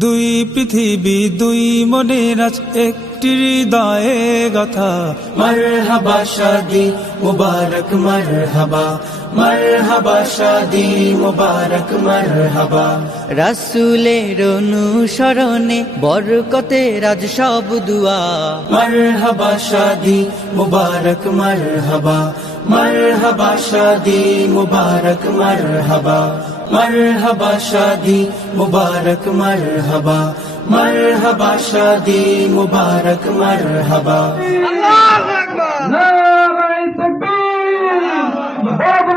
দুই পৃথিবী দুই মনের আজ একটি হৃদয়ে গাথা। মারহাবা শাদি মুবারক মারহাবা। মারহাবা শাদি মুবারক মারহাবা। রাসুলের অনুসরণে বরকতে রাজ সব দুয়া। মারহাবা শাদি মুবারক মারহাবা। মারহাবা শাদি মুবারক মারহাবা। মারহাবা শাদি মুবারক মারহাবা। মারহাবা শাদি মুবারক মারহাবা। নাকি হলো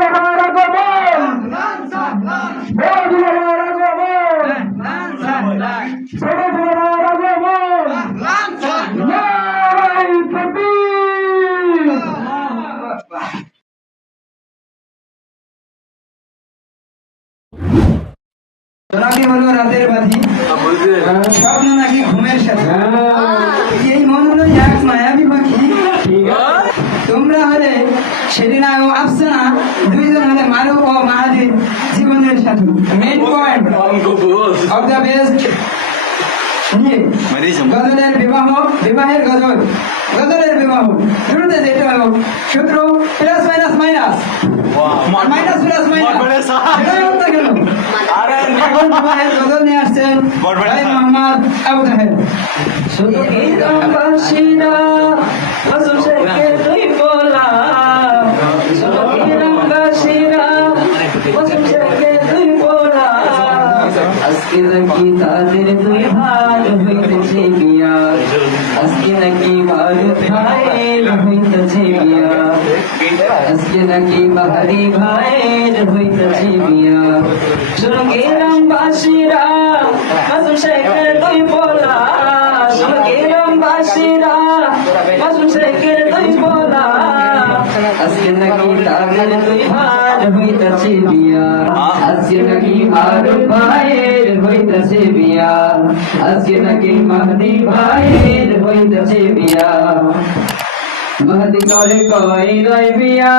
রাতের বাতি স্বপ্ন নাকি ঘুমের সাথে? এই মন হলো এক মায়াবী পাখি। তোমরা হলে সেদিন আগে আফসানা দুইজন হলে মারুফ ও মাহাদির জীবনের সাথী। Main point of the best গজলের বিবাহ বিবাহের গজল। শুরুতে যেতে হলো সূত্র plus minus minus minus plus minus সেটাই বলতে গেল এখন বিবাহের গজল নিয়ে আসছেন। ভাই মোহাম্মদ আবু তাহের শুধু এই রংবাসীরা হসু শেখে তুই বলা। শুধু এই রংবাসীরা হসু শেখে তুই বলা। আজকে নাকি তাদের দুই ভাগ হইতেছে বিয়া আজকে নাকি ভারত ভাইয়ের হইতেছে বিয়া। আজকে নাকি বাহারি ভাইয়ের হইতেছে বিয়া। সঙ্গে রামবাসীরা মাসুম শেখের দুই বলা সঙ্গে রামবাসীরা মাসুম শেখের দুই বলা আজকে নাকি তাদের দুই ভাগ হইতেছে বিয়া। আজকে নাকি ভারত ভাইয়ের হইতেছে বিয়া। আজকে নাকি মাহদি ভাইয়ের হইতেছে বিয়া। মাহদি করে কই রই বিয়া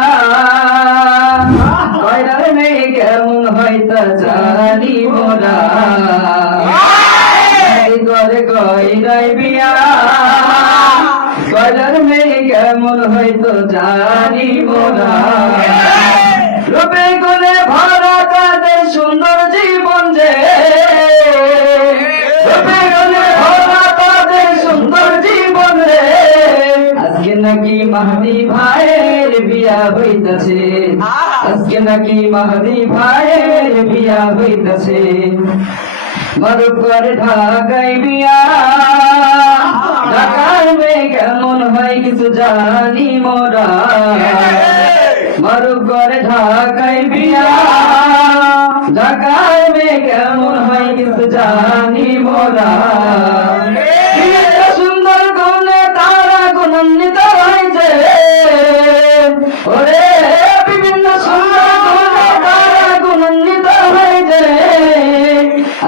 কয়লার মেয়ে কেমন হইতা জানি মোরা করে কই রই বিয়া কয়লার মেয়ে কেমন হইতো জানি মোরা রূপে গুণে ভরা তাদের সুন্দর জীবন যে। নাকি মাহদি ভাইয়ের বিয়া হইতাছে? আজকে নাকি মাহদি ভাইয়ের বিয়া হইতাছে? মারুক করে ঢাকাই বিয়া ঢাকার মেয়ে কেমন হয় কিছু জানি মোরা। মারুক করে ঢাকাই বিয়া। ঢাকার মেয়ে কেমন হয় কিছু জানি মোরা। ওরে বিভিন্ন সুন্দর গুণান্বিত হয়েছে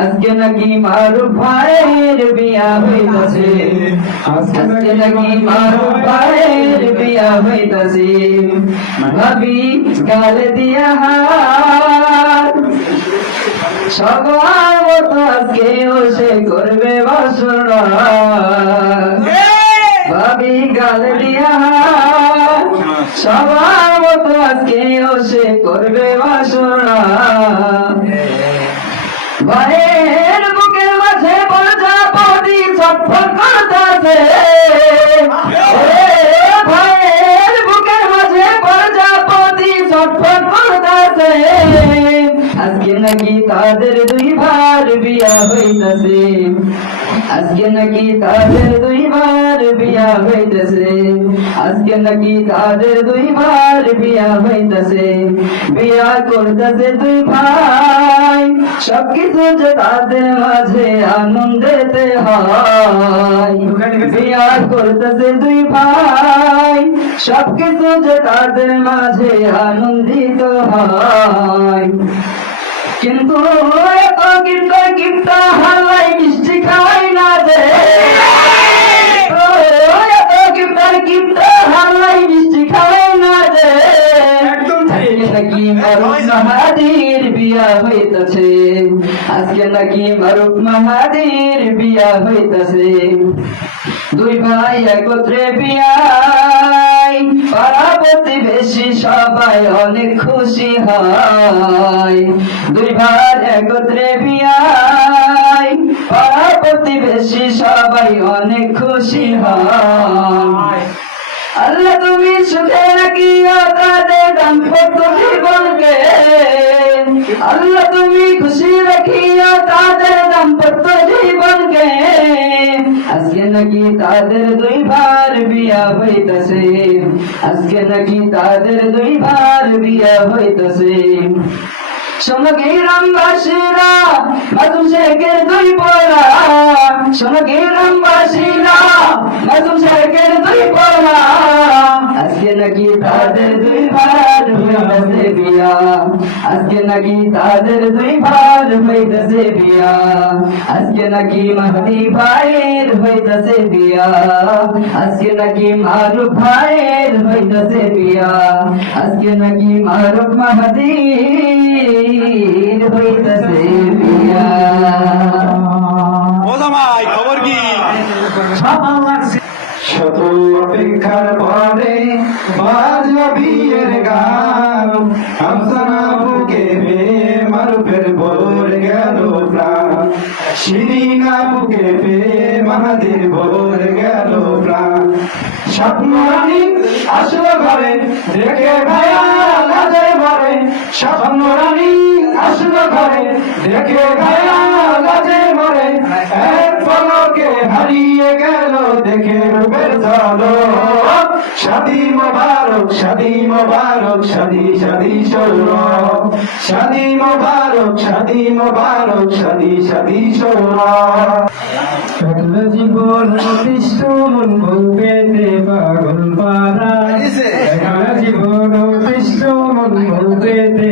আজকে নাকি মারু ভাইয়ের বিয়া হইতাছে। আজকে নাকি মারু ভাইয়ের বিয়া হইতাছে। ভাবি গাল দিয়া হাত সবার মতো আজকে সে করবে বাসনা। ভাবি গাল দিয়া হাত সবার মতো আজকে সে করবে বাসনা ভাইয়ের বুকের মাঝে প্রজাপতি ছটফট করতেছে ভাইয়ের বুকের মাঝে প্রজাপতি ছটফট করতেছে আজকে নাকি তাদের দুই ভার বিয়া হইতাছে আজকে নাকি তাদের দুই বার বিয়া হইতেছে। আজকে নাকি তাদের দুই বার বিয়া হইতেছে। বিয়া করতেছে দুই ভাই। সবকিছু যে তাদের মাঝে আনন্দেতে হয়। বিয়া করতেছে দুই ভাই। সবকিছু যে তাদের মাঝে আনন্দিত হয়। কিন্তু হালাই মিষ্টি খাই না গিফট হালাই মিষ্টি খাই না মরুন মাহাদির বিয়া হইতেছে। আজকে নাকি মারুফ মাহাদির বিয়া হইতাছে। দুই ভাই একত্রে বিয়াই পাড়া প্রতিবেশী সবাই অনেক খুশি হয়। দুই ভাই একত্রে বিয়াই পাড়া প্রতিবেশী সবাই অনেক খুশি হয়। আল্লাহ তুমি সুখে রাখিও, তাদের দাম্পত্য জীবনকে। আল্লাহ তুমি খুশি রাখিও তাদের দাম্পত্য জীবনকে আজকে নাকি তাদের দুই ভার বিয়া হইতাছে। আজকে নাকি তাদের দুই ভার বিয়া হইতাছে। শোনকে রামবাসীরা মাতুম শেখের দুই পোলা। শোনকে রামবাসীরা মাতুম শেখের দুই পোলা। আজকে নাকি তাদের দুই ভার হইতেছে বিয়া আজকে নাকি তাদের দুই ভার হইতেছে বিয়া আজকে নাকি মাহদি ভাইয়ের হইতেছে বিয়া আজকে নাকি মারুফ ভাইয়ের হইতেছে বিয়া আজকে নাকি মারুফ মাহদির হইতেছে বিয়া খবর কি শত অপেক্ষার পরে শিরিনা বুকে বে মাহাদির ভোর গেল প্রাণ। স্বপ্ন রানী আসলো ঘরে, দেখে ভায়া লাজে ভরে স্বপ্ন রানী আসলো ঘরে, দেখে ভায়া লাজে ভরে এক পলকে হারিয়ে গেল দেখে রূপের চলো শাদি মোবারক শাদি মোবারক শাদি শাদি সৌর শাদি মোবারক শাদি মোবারক শাদি শাদি সৌর জীবন অতিষ্ঠ মন ভূপেতে পাগল পারা জীবন অতিষ্ঠ মন ভূপেতে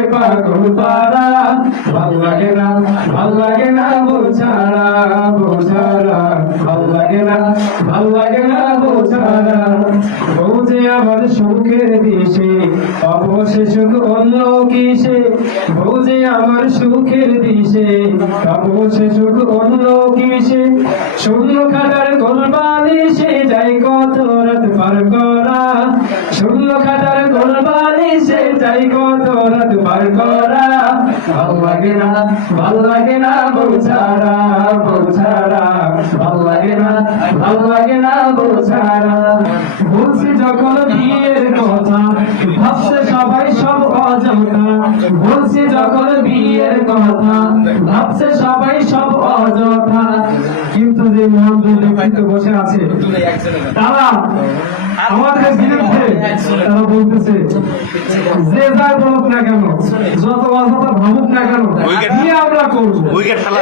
পাগল পারা ভালো লাগে না, ভালো লাগে না বোঝারা বোঝারা, ভালো লাগে না, ভালো লাগে না আমার সুখের দিশে, অবশেষ অন্য কিসে? বৌজে আমার সুখের দিশে, অবশেষ অন্য কিসে? শূন্য খাটার গোলবালি সে যাই কত রাত পার করা? শূন্য খাটার গোলবালি সে যাই কত রাত পার করা। ভালো লাগে না, ভালো লাগে না বোঝারা বোঝারা ভালো লাগে না, ভালো লাগে না বোঝারা বলছি যখন বিয়ের কথা, ভাবছে সবাই সব অযথা। বলছি যখন বিয়ের কথা, ভাবছে সবাই সব অযথা। যে বসে আছে তারা আমাদের বিরুদ্ধে তারা বলতেছে যে যাই বলুক না কেন যত অযথা ভাবুক না কেন কি আমরা করব উইকেট খেলা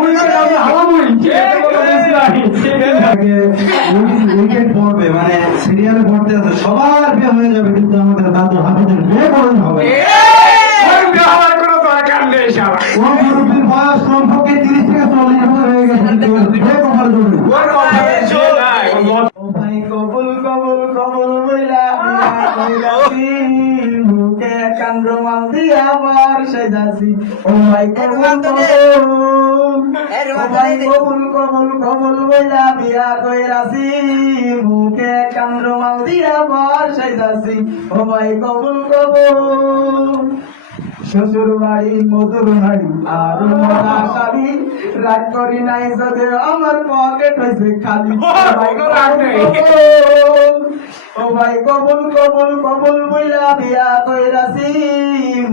উইকেট আমরা হারাবোই এটা কোনো বুঝি নাই। উইকেট পড়বে মানে সিরিয়ালে পড়তে আছে সবার বিয়ে হয়ে যাবে কিন্তু আমাদের দাদু হাফিজের বিয়ে করেন হবে ওই বিয়ে হওয়ার কোনো দরকার নেই শালা। কোন মুরব্বীর বয়স কমপক্ষে তিরিশ থেকে চল্লিশ বছর হয়ে গেছে কিন্তু বিয়ে করার জন্য ওই কথা বেশি নাই। ভাই কবুল কবুল কবুল বইলা বিয়া কইরাছি মুখে কান রুমাল দিয়া আমার সাজাছি ও ভাই কবুল কবুল কবুল কবুল বইলা বিয়া কইরাছি মুখে কান দিয়া আমার সাজাছি ও ভাই কবুল কবুল শ্বশুর বাড়ি মধুর হাড়ি আর মরা শাড়ি রাগ করি নাই যদি আমার পকেট হয়েছে খালি। ও ভাই কবুল কবুল কবুল বইলা বিয়া কইরাছি।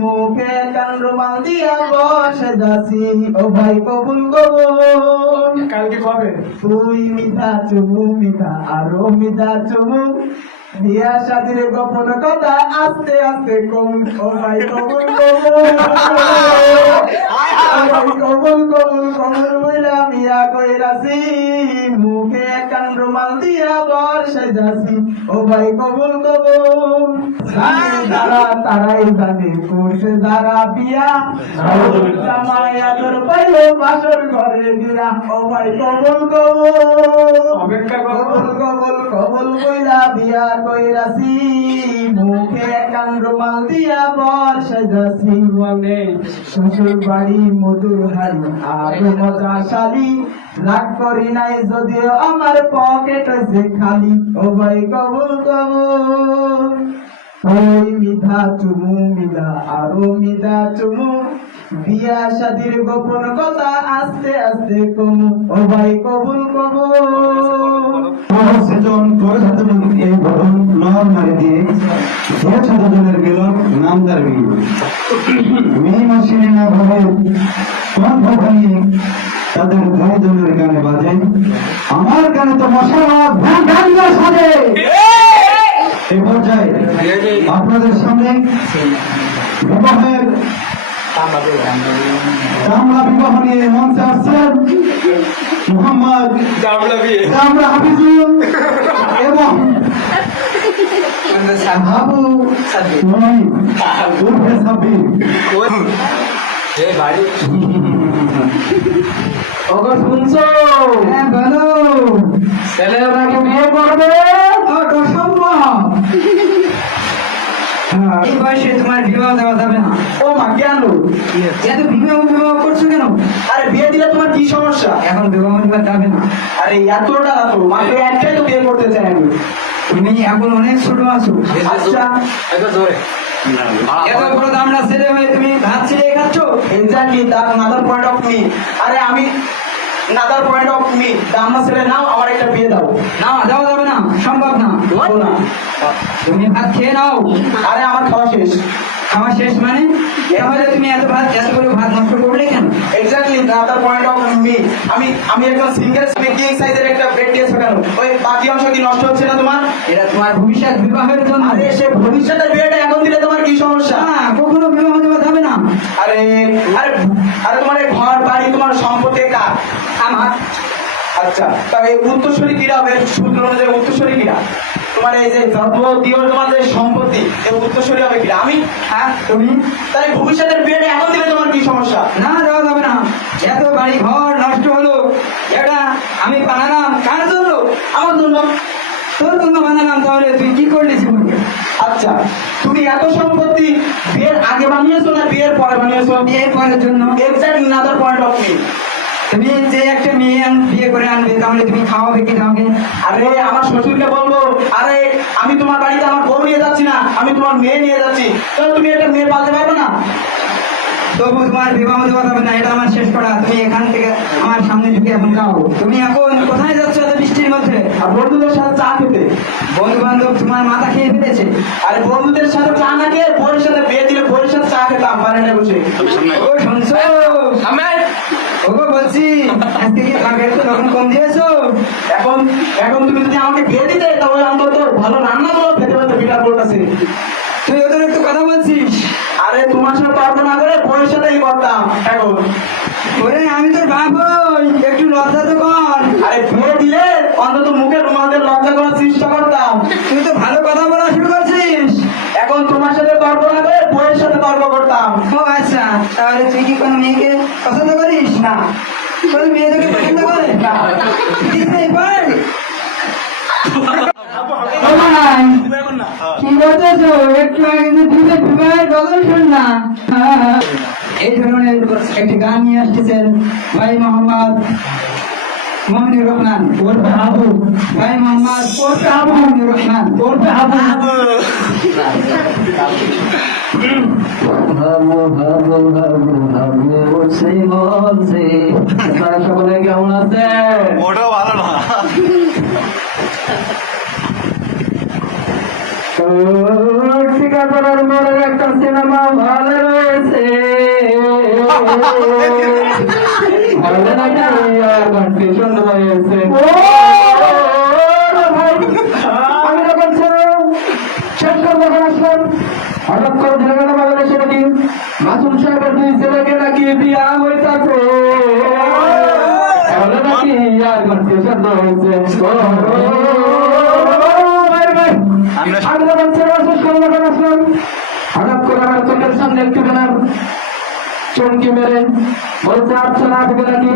মুখে কান রুমাল দিয়া বসে যাচ্ছি। ও ভাই কবুল কবুল। কালকে কবে? তুই মিঠা চুমু মিঠা আরও মিঠা চুমু। বিয়া শাদির গোপন কথা আস্তে আস্তে কম ও ভাই কমন। ভাই মুখে কান রুমাল দিয়া বসে যাচ্ছি ও শ্বশুর বাড়ি মধুর হাড়ি আর মজা শালি। রাগ করি নাই যদিও আমার পকেট হয়েছে খালি। ও ভাই কবুল কবুল। ওই মিঠা চুমু মিলা আরও মিঠা চুমু। বিয়া শাদির গোপন কথা আস্তে আস্তে কমু। ও ভাই কবুল কবুল। সেজন করে নহর মারি দিয়ে। যে সাতজনের গেল নাম দারবি মেয়ে মাসিনে না ভাবে কণ্ঠ ভাঙিয়ে তাদের দুইজনের গানে বাজে। আমার গানে তো ভ্যান সাজে। এই পর্যায়ে আপনাদের সামনে বিবাহের চামড়া বিবাহ নিয়ে মঞ্চে আসছেন মোহাম্মদ চামড়া হাফিজুল এবং উর্ফে সাব্বির ওগো শুনছো হ্যাঁ বলো ছেলেরা কি বিয়ে করবে অসম্ভব এই বয়সে তোমার বিবাহ দেওয়া যাবে না। ও মা কেন এত বিবাহ বিবাহ করছ কেন? আরে বিয়ে দিলে তোমার কি সমস্যা? এখন বিবাহ দেওয়া যাবে না। আরে এতটা না তো মাত্র একটাই তো বিয়ে করতে চাই আমি তুমি এখন অনেক ছোট আছো আচ্ছা। এত বড় দামড়া ছেলে হয়ে তুমি ভাত ছেড়ে খাচ্ছ? এক্স্যাক্টলি তার নাদার পয়েন্ট অফ মি আরে আমি নাদার পয়েন্ট অফ মি আমার ছেলে নাও আমার একটা বিয়ে দাও। না দেওয়া যাবে না সম্ভব না। না। তুমি ভাত খেয়ে নাও। আরে আমার খাওয়া শেষ। খাওয়া শেষ মানে? তাহলে তুমি এত ভাত এত করে ভাত নষ্ট করলে কেন? Exactly another point of me আমি আমি একজন সিঙ্গেল কিং সাইজের একটা ব্রেড দিয়েছ কেন ওই বাকি অংশ কি নষ্ট হচ্ছে না তোমার? এটা তোমার ভবিষ্যৎ বিবাহের জন্য। আরে সে ভবিষ্যতের বিয়েটা এখন দিলে তোমার কি সমস্যা? না কখনো বিবাহ দেওয়া যাবে না। আরে আরে আরে তোমার ঘর বাড়ি তোমার সম্পত্তি কার আমার আচ্ছা তবে এই উত্তরসূরি কিরা হবে? সূত্র অনুযায়ী উত্তরসূরি কিরা? তোমার এই যে যাবতীয় তোমার যে সম্পত্তি এই উত্তরসূরি হবে কিরা আমি? হ্যাঁ তুমি? তাহলে ভবিষ্যতের বিয়েটা এখন দিলে তোমার কি সমস্যা? না দেওয়া যাবে না। এত বাড়ি ঘর নষ্ট হলো। এটা আমি বানালাম কার জন্য? আমার জন্য। তোর জন্য বানালাম তাহলে তুই কি করলি জীবনে? আচ্ছা তুমি এত সম্পত্তি বিয়ের আগে বানিয়েছো না বিয়ের পরে বানিয়েছো? বিয়ে করার জন্য। Exact another point of me তুমি যে একটা মেয়ে বিয়ে করে আনবে তাহলে তুমি খাওয়াবে কি খাওয়াবে আরে আমার শ্বশুরকে বলব। আরে আমি তোমার বাড়িতে আমার বউ নিয়ে যাচ্ছি না আমি তোমার মেয়ে নিয়ে যাচ্ছি। তাহলে তুমি একটা মেয়ে পালতে পারবে না? তবু তোমার বিবাহ দেওয়া যাবে না এটা আমার শেষ করা। তুমি এখান থেকে আমার সামনে ঢুকে এখন যাও। তুমি এখন কোথায় যাচ্ছ এত বৃষ্টির মধ্যে? আর বন্ধুদের সাথে চা খেতে। বন্ধু বান্ধব তোমার মাথা খেয়ে ফেলেছে। আরে বন্ধুদের সাথে চা না খেয়ে বউয়ের সাথে বিয়ে দিলে বউয়ের সাথে চা খেতাম বারান্দায় বসে। ও শুনছো? ওগো বলছি কি তরকারি তো লবণ কম দিয়েছ? এখন এখন তুমি যদি আমাকে বিয়ে দিতে, তাহলে অন্তত ভালো রান্না করো খেতে পারতো বিটার বোর্ড আছে তুই ওদের একটু কথা বলছিস? আরে, তোমার সাথে তর্ক করে বউয়ের সাথেই করতাম। এখন। ওরে, আমি তোর বাপ হই, একটু লজ্জা তো কর। আরে বিয়ে দিলে অন্তত মুখে রুমালদের লজ্জা করার চেষ্টা করতাম। তুই তো ভালো কথা বলা শুরু করছিস। এখন তোমার সাথে তর্ক না করে বউয়ের সাথে তর্ক করতাম। ও আচ্ছা তাহলে তুই কি কোনো মেয়েকে পছন্দ করিস? না। কোনো মেয়ে তোকে পছন্দ করে? দিতে কি বলতেছো একটু আগে কিন্তু বিবাহের কথা শুন না। এই ধরনের একটি গান নিয়ে আসতেছেন ভাই মোহাম্মদ মমিনুর রহমান ওরফে হাবু ভাই মোহাম্মদ ওরফে হাবু মমিনুর রহমান। ওরফে হাবু ভাবো ভাবো ভাবো ভাবো সেই বলছে আপনারা সকলে কেমন আছেন? ওটাও ভালো না। ঠিকাদারের মোড়ের একটা সিনেমা ভালো রয়েছে। ভালো নাকি কনফিউশন রয়েছে। হঠাৎ করে ধরে গেল বাংলাদেশে নাকি মাসুম সাহেবের দুই ছেলেকে নাকি বিয়া হইতাছে ভালো নাকি আর কনফিউশন রয়েছে আমি যখন ছেলে শেষ করে যখন আসলাম হঠাৎ করে আমার চোখের সামনে একটু বেলার চমকি মেরে বলছে আচ্ছা না থেকে নাকি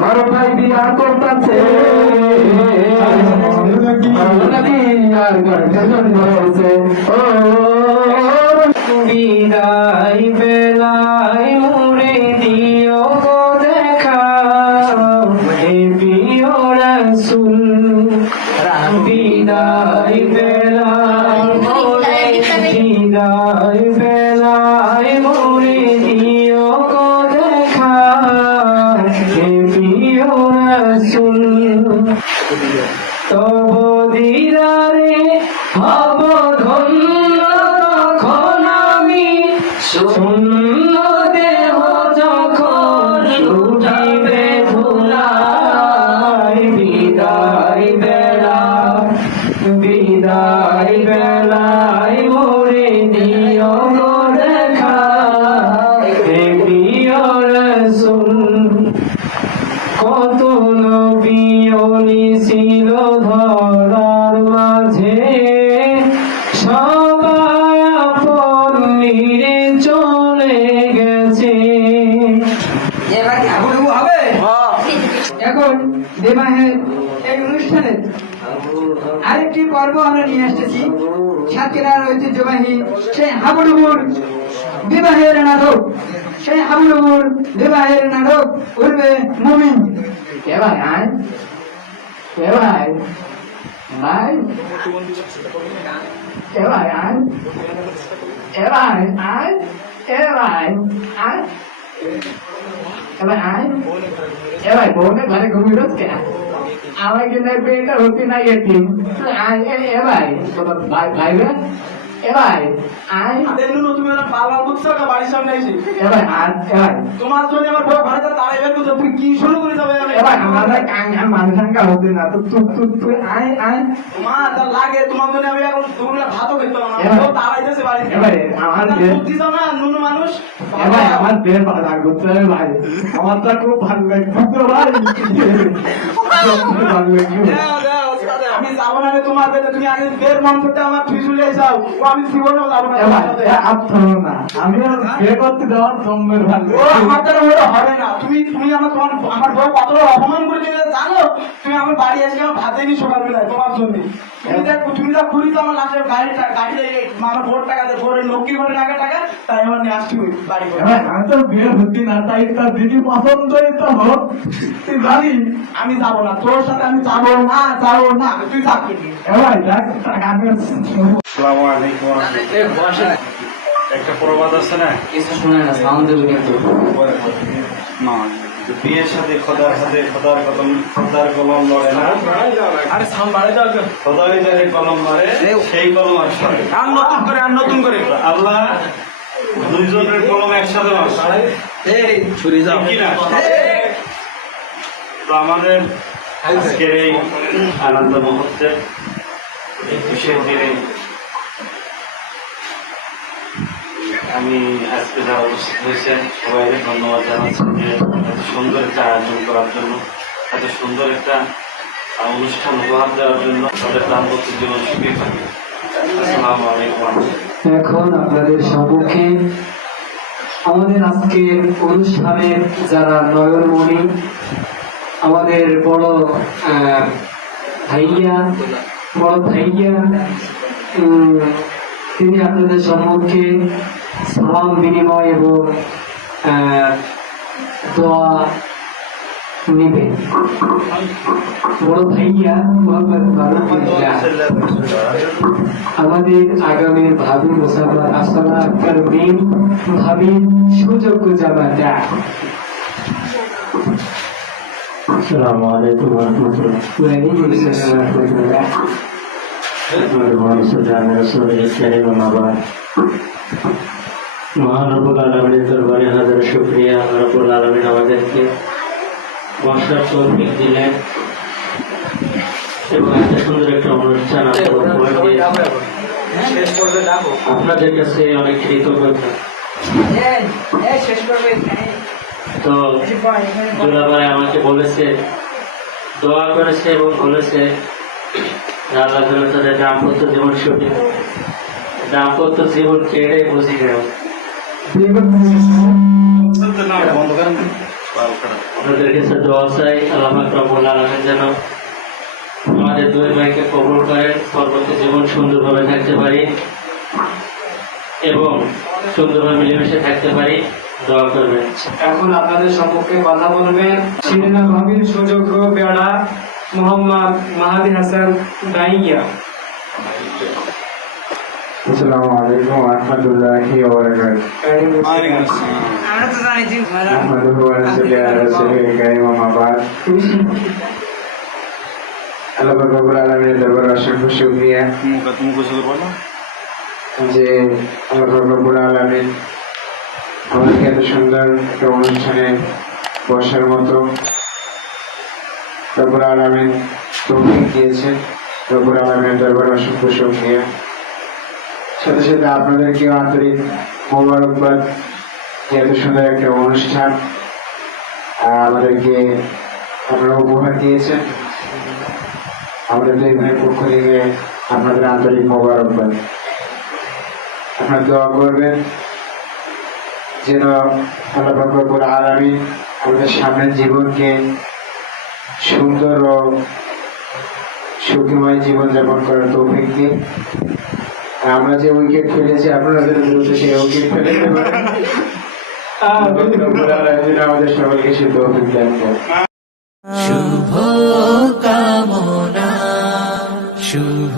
বড় ভাই বিয়া করতেছে নাকি আর কনফিউশন বিদায় বেলায় মুড়ে দিও গো দেখা হে প্রিয় রাসূল। বিদায় বেলায় মুড়ে বিদায় বেলায় মুড়ে দিও গো দেখা হে প্রিয় রাসূল। আরেকটি পর্ব আমরা নিয়ে এসেছি। সাতক্ষীরার ঐতিহ্যবাহী সেই হাবুডুবুর বিবাহের নাটক। সেই হাবুডুবুর বিবাহের নাটক উঠবে মুমিন। কে ভাই কে ভাই ভাই আয় কে আয় কে আয় কে আয় কে ভাই ঘরে ঘুমিয়ে কে আমাকে জন্য বিয়েটা হতে না গেছি এবার ভাই তোর তুমি না বাড়ির সামনে এসে তোমার জন্য আমার তুমি কি শুরু করে যাবে হতে না তো তুই তুই তুই আয় আয়। মা তার লাগে তোমার জন্য আমি এখন দুপুরে ভাতও খেতে না এবার- বউ তাড়াইতেছে বাড়ি থেকে। আমার বুদ্ধি তো না নুনু মানুষ? এ আমার বের পাতা করতে হবে ভাই। আমার তো খুব ভালো ভাই দাও। আমি যাব না রে তোমার তুমি আগে বের মন্ত্রটা আমার ফিসুলে যাও। ও আমি জীবনেও যাব না না। আমি বিয়ে করতে দেওয়ার ভালো ও আমার দ্বারা ওটা হবে না। তুমি তুমি আমার তোমার আমার বউ কতটা অপমান করে দিলে জানো? তুমি আমার বাড়ি আজকে আমার ভাত সকালবেলায় তোমার জন্য। তুমি দেখ তুমি যা খুলি তো আমার লাশের গাড়ি গাড়ি আমার ভোট টাকা দেয় ভোটের টাকা টাকা তাই আমার নিয়ে আসছি বাড়ি করে। আমি তো বিয়ে হচ্ছি না তাই তার দিদি পছন্দই তো হোক। তুই জানি আমি যাব না তোর সাথে আমি যাব না যাব না তুই থাকবি আসসালামু আলাইকুম একটা প্রবাদ আছে না? কিছু শুনে না সাউন্ড দেবে কিন্তু। না বিয়ের সাথে খোদার সাথে খোদার কলম খোদার কলম লড়ে না? আরে যাও খোদারই যাদের কলম মারে সেই কলম আর আর নতুন করে আর নতুন করে। আল্লাহ দুইজনের কলম একসাথে এই ছুরি যাও। কি না তো আমাদের আজকের এই আনন্দ মুহূর্তের এই খুশির দিনে আমি আজকে যারা উপস্থিত হয়েছে সবাইকে ধন্যবাদ জানাচ্ছি যে এত সুন্দর একটা আয়োজন করার জন্য, এত সুন্দর একটা অনুষ্ঠান উপহার দেওয়ার জন্য তাদের দাম্পত্য জীবন সুখী থাকে। আসসালামু আলাইকুম। এখন আপনাদের সম্মুখে আমাদের আজকের অনুষ্ঠানের যারা নয়নমণি আমাদের বড় ভাইয়া বড় ভাইয়া তিনি আপনাদের সম্মুখে সালাম, বিনিময় এবং দোয়া নিবে বড় ভাইয়া আমাদের আগামীর ভাবি মুসাফা আফসানা আক্তার মিম ভাবির সুযোগ্য জামাতা আসসালামু আলাইকুম ওয়া রাহমাতুল্লাহ ওয়ালাইকুম আসসালাম ওয়া রাহমাতুল্লাহ মহানবুল আলমীর দরবারে হাজার শুক্রিয়া রবুল আলমিন আমাদেরকে বর্ষার তৌফিক দিলেন। এবং এত সুন্দর একটা অনুষ্ঠান। আপনাদের কাছে অনেক কৃতজ্ঞতা। তো দুলাভাই আমাকে বলেছে, দোয়া করেছে এবং বলেছে আল্লাহ তাদের দাম্পত্য জীবন সুখী দাম্পত্য জীবন কেড়ে বুঝি গেল যেন আমাদের দুই জীবন সুন্দরভাবে থাকতে পারি এবং সুন্দরভাবে মিলেমিশে থাকতে পারি। দোয়া করবেন এখন আপনাদের সম্পর্কে কথা বলবেন সিনেমা ভাবির সুযোগ্য বেড়া মোহাম্মদ মাহাদি হাসান দাইয়া। আসসালামু আলাইকুম ওয়া রাহমাতুল্লাহি ওয়া বারাকাতুহু আহমাদুহু ওয়া নাসল্লি আলা রাসূলিল কারীম ওয়া মা বা'দ। আল্লাহ পাক আলামিনের দরবারে অসংখ্য শুকরিয়া। যে আল্লাহ আলামিন আমাদেরকে এত সুন্দর একটা অনুষ্ঠানে বসার মতো। রব্বুল আলামিন তৌফিক দিয়েছেন রব্বুল আলামিনের দরবারে অসংখ্য শুকরিয়া সাথে সাথে আপনাদেরকেও আন্তরিক মোবারকবাদ যে এত সুন্দর একটা অনুষ্ঠান আমাদেরকে আপনারা উপহার দিয়েছেন। আমাদের দুই পক্ষ থেকে আপনাদের আন্তরিক মোবারকবাদ। আপনারা দোয়া করবেন। যেন আল্লাহ পাকুর আলামী আমাদের সামনের জীবনকে সুন্দর ও সুখময় জীবনযাপন করার তৌফিক দিন আমরা যে উইকেট ফেলেছি, আপনারা যেন দ্রুত সেই উইকেট ফেলে আমাদের সকলকে সে তৌফিক দান শুভ কামনা, শুভ